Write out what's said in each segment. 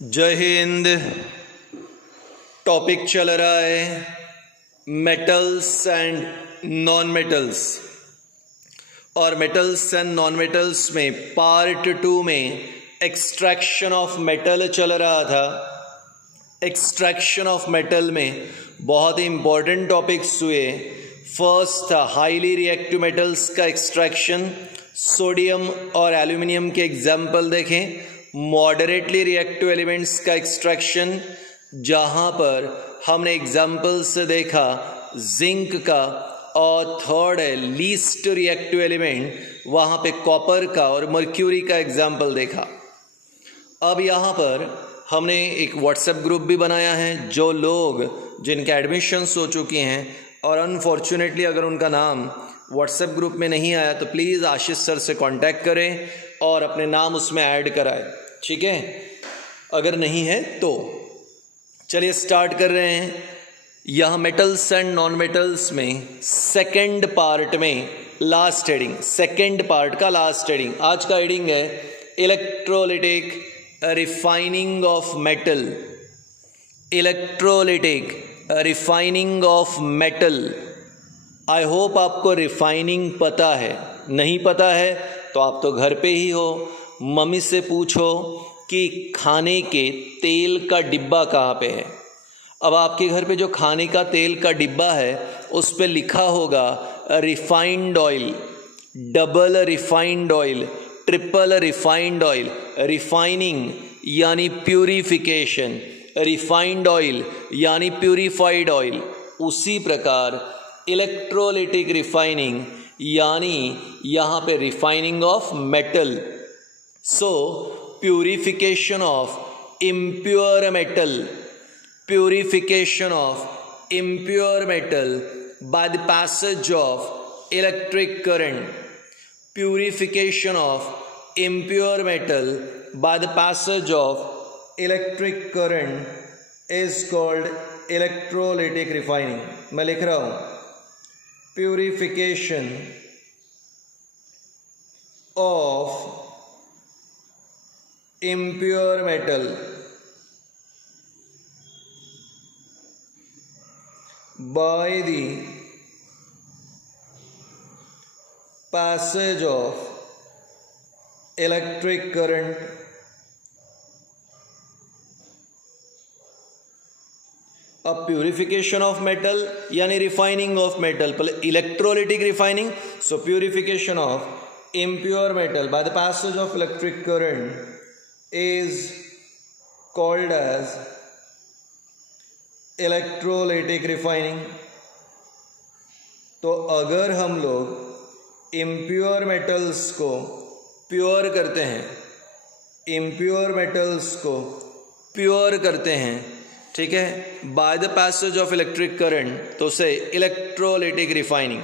जय हिंद। टॉपिक चल रहा है मेटल्स एंड नॉन मेटल्स, और मेटल्स एंड नॉन मेटल्स में पार्ट 2 में एक्सट्रैक्शन ऑफ मेटल चल रहा था। एक्सट्रैक्शन ऑफ मेटल में बहुत ही इंपॉर्टेंट टॉपिक्स हुए। फर्स्ट था हाईली रिएक्टिव मेटल्स का एक्सट्रैक्शन, सोडियम और एल्यूमिनियम के एग्जाम्पल देखें। मॉडरेटली रिएक्टिव एलिमेंट्स का एक्सट्रैक्शन, जहां पर हमने एग्जाम्पल से देखा जिंक का, और थर्ड है लीस्ट रिएक्टिव एलिमेंट, वहां पे कॉपर का और मर्क्यूरी का एग्जाम्पल देखा। अब यहाँ पर हमने एक व्हाट्सएप ग्रुप भी बनाया है। जो लोग जिनके एडमिशन्स हो चुकी हैं और अनफॉर्चुनेटली अगर उनका नाम व्हाट्सएप ग्रुप में नहीं आया तो प्लीज़ आशीष सर से कांटेक्ट करें और अपने नाम उसमें ऐड कराएं, ठीक है? अगर नहीं है तो चलिए स्टार्ट कर रहे हैं। यहाँ मेटल्स एंड नॉन मेटल्स में सेकंड पार्ट में लास्ट हेडिंग, सेकंड पार्ट का लास्ट हेडिंग। आज का हेडिंग है electrolytic refining of metal. Electrolytic refining of metal. I hope आपको रिफाइनिंग पता है। नहीं पता है तो आप तो घर पे ही हो, मम्मी से पूछो कि खाने के तेल का डिब्बा कहाँ पे है। अब आपके घर पे जो खाने का तेल का डिब्बा है उस पे लिखा होगा refined oil, double refined oil, triple refined oil. Refining यानी प्यूरिफिकेशन, रिफाइंड ऑयल यानी प्यूरिफाइड ऑयल। उसी प्रकार इलेक्ट्रोलिटिक रिफाइनिंग यानी यहाँ पे refining of metal. So purification of impure metal, purification of impure metal by the passage of electric current. Purification of impure metal by the passage of electric current is called electrolytic refining. मैं लिख रहा हूँ purification of impure metal by the passage of electric current अब purification of metal यानी refining of metal, electrolytic refining. So purification of impure metal by the passage of electric current is called as electrolytic refining. तो अगर हम लोग impure metals को pure करते हैं, impure metals को प्योर करते हैं, ठीक है, bye the passage of electric current, तो उसे इलेक्ट्रोलिटिक रिफाइनिंग।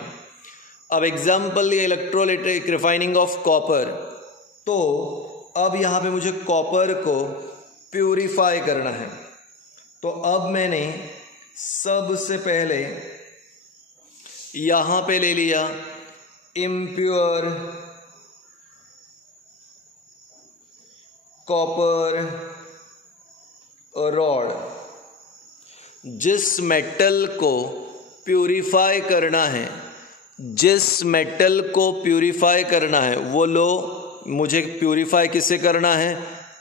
अब एग्जाम्पल ये इलेक्ट्रोलिटिक रिफाइनिंग ऑफ कॉपर। तो अब यहाँ पे मुझे कॉपर को प्यूरिफाई करना है। तो अब मैंने सबसे पहले यहाँ पे ले लिया इम्प्योर कॉपर रॉड। जिस मेटल को प्यूरिफाई करना है, जिस मेटल को प्यूरिफाई करना है वो लो, मुझे प्यूरिफाई किसे करना है?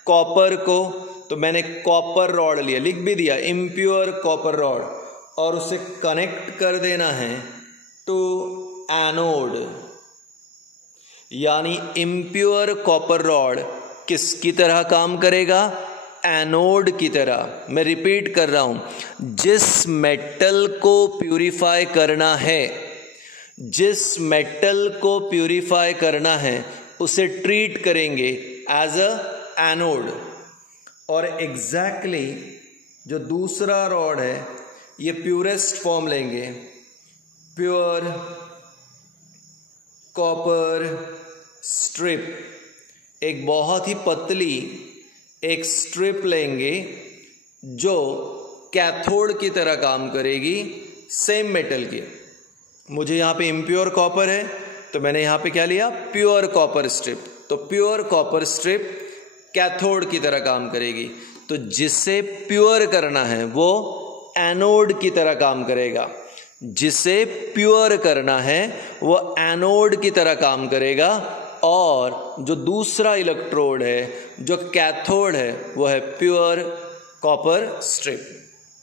कॉपर को। तो मैंने कॉपर रॉड लिया, लिख भी दिया इम्प्योर कॉपर रॉड, और उसे कनेक्ट कर देना है टू एनोड। यानी इम्प्योर कॉपर रॉड किसकी तरह काम करेगा? एनोड की तरह। मैं रिपीट कर रहा हूं, जिस मेटल को प्यूरिफाई करना है, जिस मेटल को प्यूरिफाई करना है उसे ट्रीट करेंगे एज अ एनोड। और एग्जैक्टली जो दूसरा रॉड है ये प्योरेस्ट फॉर्म लेंगे, प्योर कॉपर स्ट्रिप। एक बहुत ही पतली एक स्ट्रिप लेंगे जो कैथोड की तरह काम करेगी सेम मेटल की। मुझे यहाँ पे इम्प्योर कॉपर है तो मैंने यहाँ पे क्या लिया? Pure copper strip. तो प्योर कॉपर स्ट्रिप कैथोड की तरह काम करेगी। तो जिसे प्योर करना है वो एनोड की तरह काम करेगा, जिसे प्योर करना है वो एनोड की तरह काम करेगा, और जो दूसरा इलेक्ट्रोड है, जो कैथोड है, वो है प्योर कॉपर स्ट्रिप।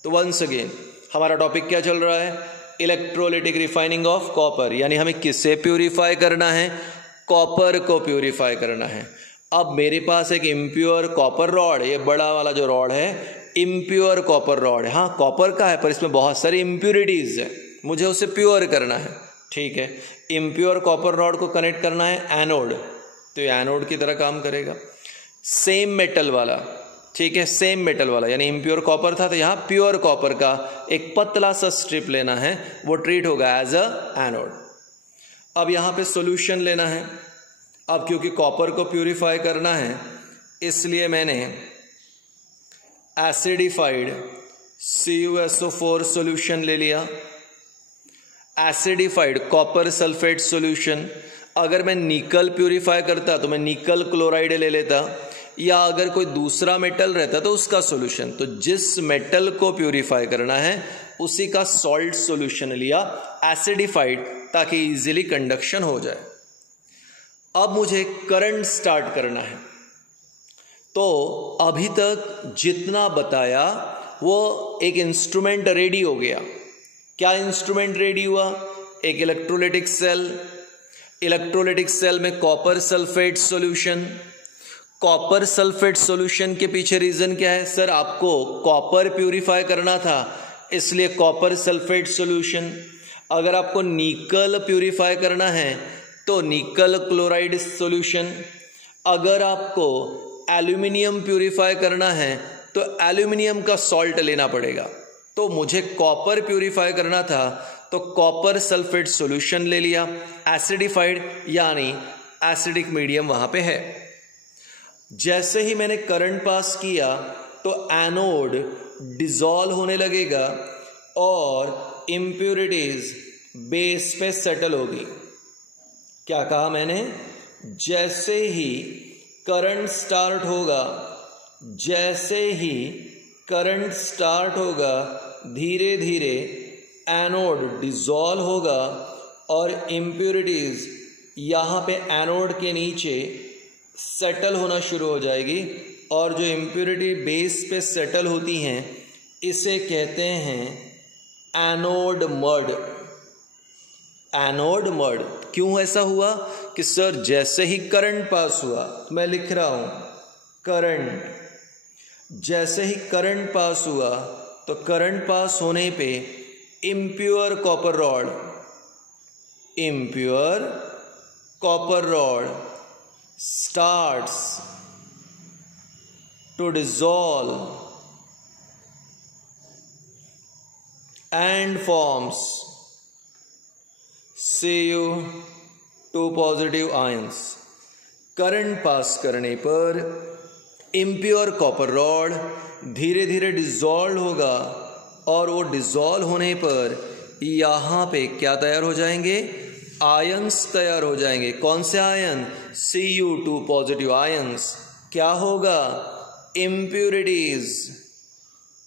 तो वंस अगेन हमारा टॉपिक क्या चल रहा है? इलेक्ट्रोलिटिक रिफाइनिंग ऑफ कॉपर, यानी हमें किसे प्यूरिफाई करना है? कॉपर को प्यूरिफाई करना है। अब मेरे पास एक इम्प्योर कॉपर रॉड, ये बड़ा वाला जो रॉड है इम्प्योर कॉपर रॉड है। हाँ, कॉपर का है पर इसमें बहुत सारी इम्प्योरिटीज है, मुझे उसे प्योर करना है। ठीक है, इम्प्योर कॉपर रॉड को कनेक्ट करना है एनोड, तो ये एनोड की तरह काम करेगा। सेम मेटल वाला, ठीक है, सेम मेटल वाला, यानी इम्प्योर कॉपर था तो यहाँ प्योर कॉपर का एक पतला सा स्ट्रिप लेना है, वो ट्रीट होगा एज अ एनोड। अब यहाँ पे सॉल्यूशन लेना है। अब क्योंकि कॉपर को प्यूरिफाई करना है इसलिए मैंने एसिडिफाइड CuSO4 सॉल्यूशन ले लिया, एसिडिफाइड कॉपर सल्फेट सॉल्यूशन। अगर मैं निकल प्यूरिफाई करता तो मैं निकल क्लोराइड ले लेता, या अगर कोई दूसरा मेटल रहता तो उसका सॉल्यूशन। तो जिस मेटल को प्यूरिफाई करना है उसी का सॉल्ट सॉल्यूशन लिया, एसिडिफाइड, ताकि इजीली कंडक्शन हो जाए। अब मुझे करंट स्टार्ट करना है। तो अभी तक जितना बताया वो एक इंस्ट्रूमेंट रेडी हो गया। क्या इंस्ट्रूमेंट रेडी हुआ? एक इलेक्ट्रोलिटिक सेल, इलेक्ट्रोलिटिक सेल में copper sulphate solution. Copper sulphate solution के पीछे रीजन क्या है? सर आपको कॉपर प्यूरिफाई करना था इसलिए कॉपर सल्फेट सॉल्यूशन। अगर आपको निकल प्यूरिफाई करना है तो निकल क्लोराइड सॉल्यूशन। अगर आपको एल्यूमिनियम प्यूरिफाई करना है तो एल्यूमिनियम का सॉल्ट लेना पड़ेगा। तो मुझे कॉपर प्यूरिफाई करना था तो कॉपर सल्फेट सॉल्यूशन ले लिया, एसिडिफाइड, यानी एसिडिक मीडियम वहां पे है। जैसे ही मैंने करंट पास किया तो एनोड डिसॉल्व होने लगेगा और इम्प्यूरिटीज बेस पे सेटल होगी। क्या कहा मैंने? जैसे ही करंट स्टार्ट होगा, जैसे ही करंट स्टार्ट होगा, धीरे धीरे एनोड डिसॉल्व होगा और इम्प्यूरिटीज यहाँ पे एनोड के नीचे सेटल होना शुरू हो जाएगी, और जो इम्प्यूरिटी बेस पे सेटल होती हैं इसे कहते हैं एनोड मड। Anode mud. क्यों ऐसा हुआ कि सर जैसे ही करंट पास हुआ, मैं लिख रहा हूं करंट, जैसे ही करंट पास हुआ तो करंट पास होने पे impure copper rod, impure copper rod starts to dissolve and forms Cu2 positive ions. Current pass करने पर इम्प्योर कॉपर रॉड धीरे धीरे डिसॉल्व होगा, और वो डिसॉल्व होने पर यहाँ पे क्या तैयार हो जाएंगे? आयंस तैयार हो जाएंगे। कौन से आयन? Cu2 positive ions. क्या होगा? इम्प्यूरिटीज,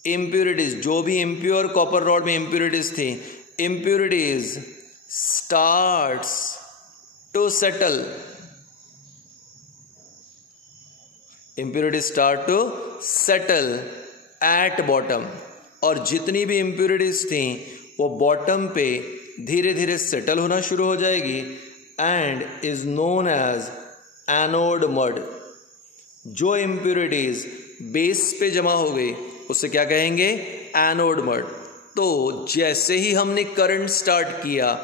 इम्प्यूरिटीज जो भी इम्प्योर कॉपर रॉड में इम्प्यूरिटीज थी, impurities starts to settle, impurities start to settle at bottom, और जितनी भी इम्प्यूरिटीज थी वो बॉटम पे धीरे धीरे सेटल होना शुरू हो जाएगी, and is known as anode mud. जो इम्प्यूरिटीज बेस पे जमा हो गई उसे क्या कहेंगे? Anode mud. तो जैसे ही हमने करंट स्टार्ट किया,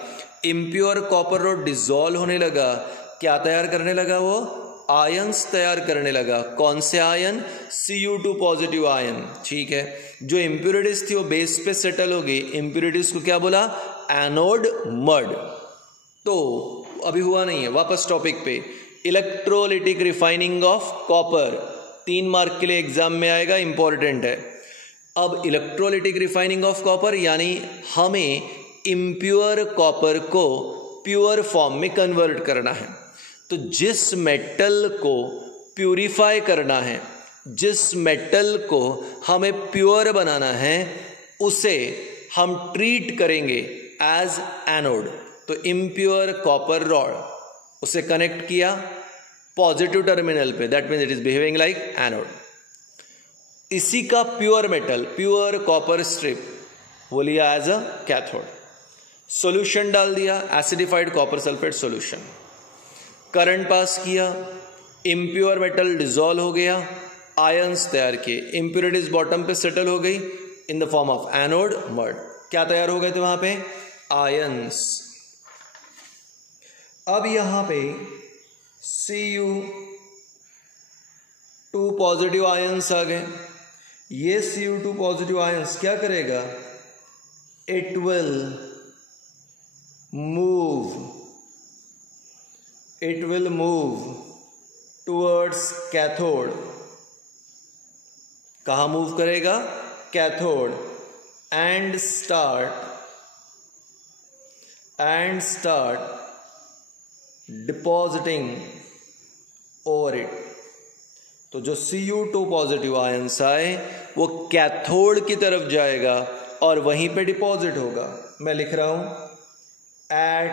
इम्प्योर कॉपर रॉड डिसॉल्व होने लगा, क्या तैयार करने लगा? वो आयंस तैयार करने लगा। कौन से आयन? Cu2 positive ion. ठीक है, जो इम्प्यूरिटीज थी वो बेस पे सेटल हो गई, इम्प्यूरिटीज को क्या बोला? Anode mud. तो अभी हुआ नहीं है, वापस टॉपिक पे। Electrolytic refining of copper 3 mark के लिए एग्जाम में आएगा, इंपॉर्टेंट है। अब इलेक्ट्रोलिटिक रिफाइनिंग ऑफ कॉपर यानी हमें इम्प्योर कॉपर को प्योर फॉर्म में कन्वर्ट करना है। तो जिस मेटल को प्यूरिफाई करना है जिस मेटल को हमें प्योर बनाना है उसे हम ट्रीट करेंगे एज एनोड। तो इम्प्योर कॉपर रॉड, उसे कनेक्ट किया पॉजिटिव टर्मिनल पे, that means it is behaving like anode. इसी का pure metal, pure copper strip, वो लिया एज अ कैथोड। सॉल्यूशन डाल दिया, acidified copper sulphate solution, current pass किया, इम्प्योर मेटल डिसॉल्व हो गया, आयंस तैयार किए, इम्प्योरिटीज बॉटम पे सेटल हो गई in the form of anode mud. क्या तैयार हो गए थे वहां पे? आयंस। अब यहां पे Cu2 पॉजिटिव आयंस आ गए। ये Cu2 पॉजिटिव आयंस क्या करेगा? It will move towards cathode. कहां मूव करेगा? Cathode. And start depositing over it. तो जो Cu2 पॉजिटिव आयंस आए वो कैथोड की तरफ जाएगा और वहीं पे डिपॉजिट होगा। मैं लिख रहा हूं एट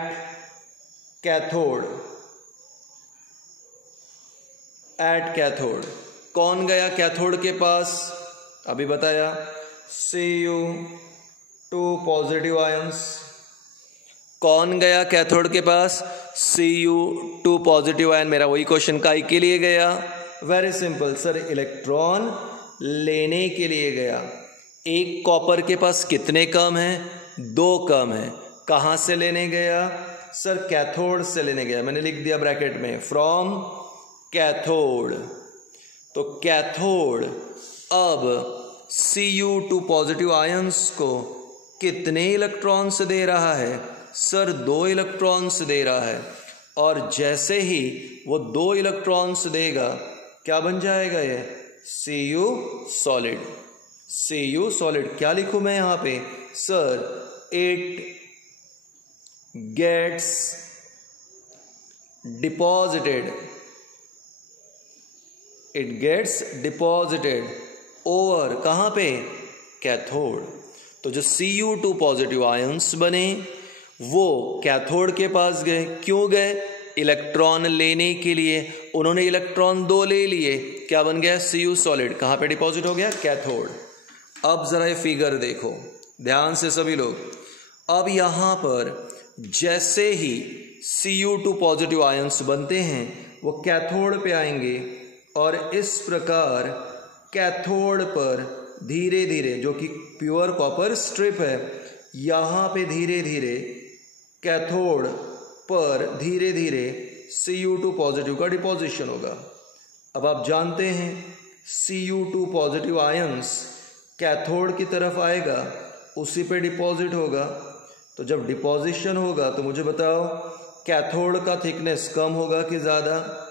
कैथोड। कौन गया कैथोड के पास? अभी बताया, Cu2 पॉजिटिव आयंस। कौन गया कैथोड के पास? Cu2 positive ion. मेरा वही क्वेश्चन काई के लिए गया? वेरी सिंपल सर, इलेक्ट्रॉन लेने के लिए गया। एक कॉपर के पास कितने कम हैं? 2 कम है। कहां से लेने गया? सर कैथोड से लेने गया। मैंने लिख दिया ब्रैकेट में, फ्रॉम कैथोड। तो कैथोड अब Cu2 पॉजिटिव आयंस को कितने इलेक्ट्रॉन्स दे रहा है? सर 2 इलेक्ट्रॉन्स दे रहा है। और जैसे ही वो 2 इलेक्ट्रॉन्स देगा, क्या बन जाएगा ये? Cu solid. क्या लिखूं मैं यहां पे? Sir it gets deposited over, कहां पे? कैथोड। तो जो Cu2 पॉजिटिव आयंस बने वो कैथोड के पास गए। क्यों गए? इलेक्ट्रॉन लेने के लिए। उन्होंने इलेक्ट्रॉन 2 ले लिए, क्या बन गया? Cu solid. कहां पे डिपॉजिट हो गया? कैथोड। अब जरा ये फिगर देखो ध्यान से सभी लोग। अब यहां पर जैसे ही Cu2 पॉजिटिव आयंस बनते हैं वो कैथोड पे आएंगे और इस प्रकार कैथोड पर धीरे धीरे, जो कि प्योर कॉपर स्ट्रिप है, यहां पे धीरे धीरे कैथोड पर धीरे धीरे Cu2 पॉजिटिव का डिपोजिशन होगा। अब आप जानते हैं Cu2 पॉजिटिव आयंस कैथोड की तरफ आएगा, उसी पे डिपॉजिट होगा। तो जब डिपोजिशन होगा तो मुझे बताओ कैथोड का थिकनेस कम होगा कि ज़्यादा?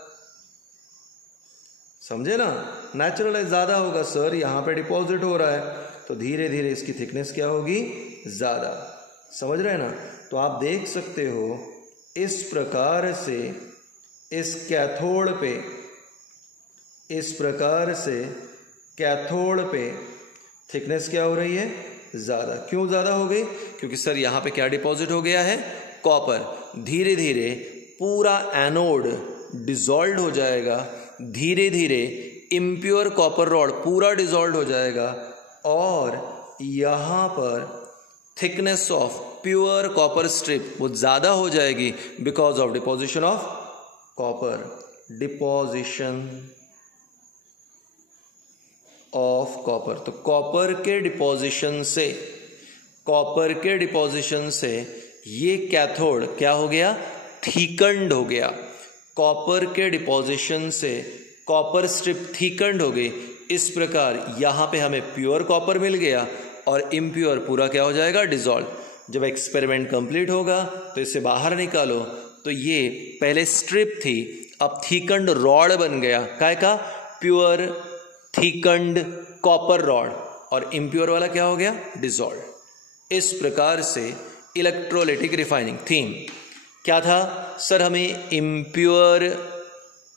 समझे ना? नेचुरल है, ज़्यादा होगा सर, यहाँ पे डिपॉजिट हो रहा है तो धीरे धीरे इसकी थिकनेस क्या होगी? ज़्यादा। समझ रहे हैं ना? तो आप देख सकते हो इस प्रकार से इस कैथोड पे थिकनेस क्या हो रही है? ज़्यादा। क्यों ज़्यादा हो गई? क्योंकि सर यहाँ पे क्या डिपॉजिट हो गया है? कॉपर। धीरे धीरे पूरा एनोड डिसॉल्व हो जाएगा, धीरे धीरे इम्प्योर कॉपर रॉड पूरा डिसॉल्व हो जाएगा और यहाँ पर thickness of pure copper strip वो ज़्यादा हो जाएगी because of deposition of copper. Deposition of copper. तो कॉपर के डिपोजिशन से ये कैथोड क्या हो गया? थीकंड हो गया। कॉपर के डिपोजिशन से कॉपर स्ट्रिप थीकंड हो गई। इस प्रकार यहाँ पे हमें प्योर कॉपर मिल गया और इम्प्योर पूरा क्या हो जाएगा? डिसॉल्व। जब एक्सपेरिमेंट कंप्लीट होगा तो इसे बाहर निकालो तो ये पहले स्ट्रिप थी, अब थीकंड रॉड बन गया। काय का? Pure thickened copper rod. और इम्प्योर वाला क्या हो गया? डिसॉल्व। इस प्रकार से इलेक्ट्रोलिटिक रिफाइनिंग थीम क्या था? सर हमें इम्प्योर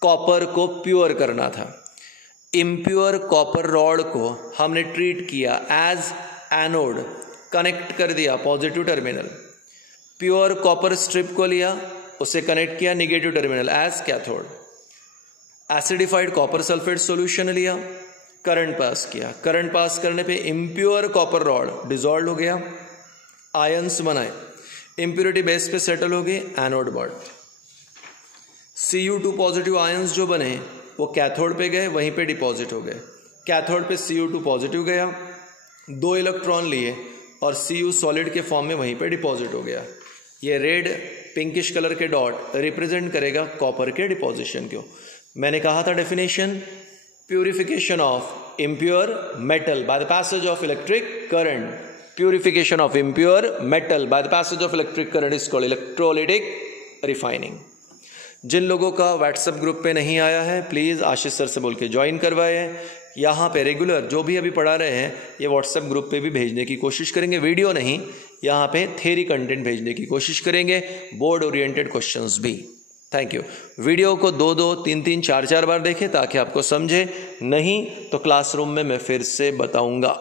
कॉपर को प्योर करना था। इम्प्योर कॉपर रॉड को हमने ट्रीट किया एज एनोड, कनेक्ट कर दिया positive terminal. Pure copper strip को लिया, उसे कनेक्ट किया negative terminal as cathode. Acidified copper sulphate solution लिया, करंट पास किया, करंट पास करने पे इम्प्योर कॉपर रॉड डिसॉल्व हो गया, आयंस बनाए, इम्प्योरिटी बेस पे सेटल हो गई, anode bond. Cu2 positive ions जो बने वो कैथोड पे गए, वहीं पे डिपॉजिट हो गए। कैथोड पे Cu2 पॉजिटिव गया, 2 इलेक्ट्रॉन लिए और Cu सॉलिड के फॉर्म में वहीं पे डिपॉजिट हो गया। ये रेड पिंकिश कलर के डॉट रिप्रेजेंट करेगा कॉपर के डिपॉजिशन को। मैंने कहा था definition, purification of impure metal by the passage of electric current. Purification of impure metal by the passage of electric current is called electrolytic refining. जिन लोगों का व्हाट्सएप ग्रुप पे नहीं आया है प्लीज़ आशीष सर से बोल के ज्वाइन करवाए। यहाँ पे रेगुलर जो भी अभी पढ़ा रहे हैं ये व्हाट्सएप ग्रुप पे भी भेजने की कोशिश करेंगे, वीडियो नहीं, यहाँ पे थ्योरी कंटेंट भेजने की कोशिश करेंगे, बोर्ड ओरिएंटेड क्वेश्चंस भी। Thank you. वीडियो को 2-2, 3-3, 4-4 बार देखें ताकि आपको समझे, नहीं तो क्लासरूम में मैं फिर से बताऊंगा।